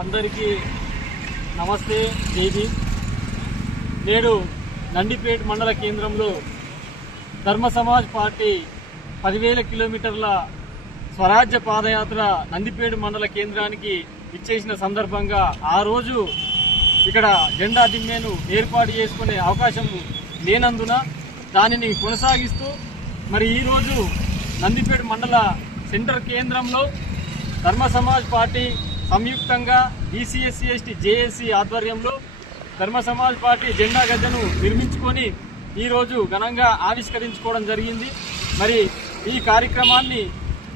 అందరికీ నమస్తే. జైబీ. నేడు నందిపేట మండల కేంద్రంలో ధర్మ సమాజ్ పార్టీ 10,000 కిలోమీటర్ల స్వరాజ్య పాదయాత్ర నందిపేట మండల కేంద్రానికి ఇచ్చేసిన సందర్భంగా ఆ రోజు ఇక్కడ జెండా దిమ్మేను ఏర్పాటు చేసుకునే అవకాశం లేనందున దానిని కొనసాగిస్తూ మరి ఈరోజు నందిపేట మండల సెంటర్ కేంద్రంలో ధర్మ సమాజ్ పార్టీ సంయుక్తంగా BCSC/ST జేఏసీ ఆధ్వర్యంలో ధర్మ సమాజ్ పార్టీ జెండా గద్దెను నిర్మించుకొని ఈరోజు ఘనంగా ఆవిష్కరించుకోవడం జరిగింది. మరి ఈ కార్యక్రమాన్ని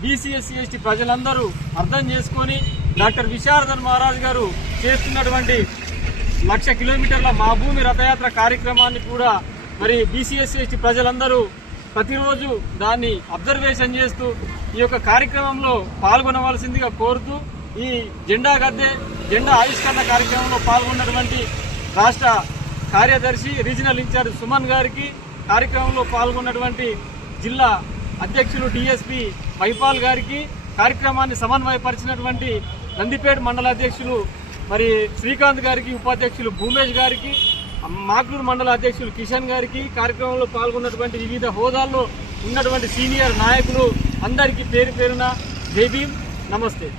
BCSC/ST ప్రజలందరూ అర్థం చేసుకొని డాక్టర్ విశారదన్ మహారాజ్ గారు చేస్తున్నటువంటి 1,00,000 కిలోమీటర్ల మా భూమి రథయాత్ర కార్యక్రమాన్ని కూడా మరి BCSC/ST ప్రజలందరూ ప్రతిరోజు దాన్ని అబ్జర్వేషన్ చేస్తూ ఈ యొక్క కార్యక్రమంలో పాల్గొనవలసిందిగా కోరుతూ ఈ జెండా ఆవిష్కరణ కార్యక్రమంలో పాల్గొన్నటువంటి రాష్ట్ర కార్యదర్శి రీజనల్ ఇన్ఛార్జ్ సుమన్ గారికి, కార్యక్రమంలో పాల్గొన్నటువంటి జిల్లా అధ్యక్షులు DSP మైపాల్ గారికి, కార్యక్రమాన్ని సమన్వయపరిచినటువంటి నందిపేట మండల అధ్యక్షులు మరి శ్రీకాంత్ గారికి, ఉపాధ్యక్షులు భూమేష్ గారికి, మాగ్లూరు మండల అధ్యక్షులు కిషన్ గారికి, కార్యక్రమంలో పాల్గొన్నటువంటి వివిధ హోదాల్లో ఉన్నటువంటి సీనియర్ నాయకులు అందరికీ పేరు పేరున జై భీమ్, నమస్తే.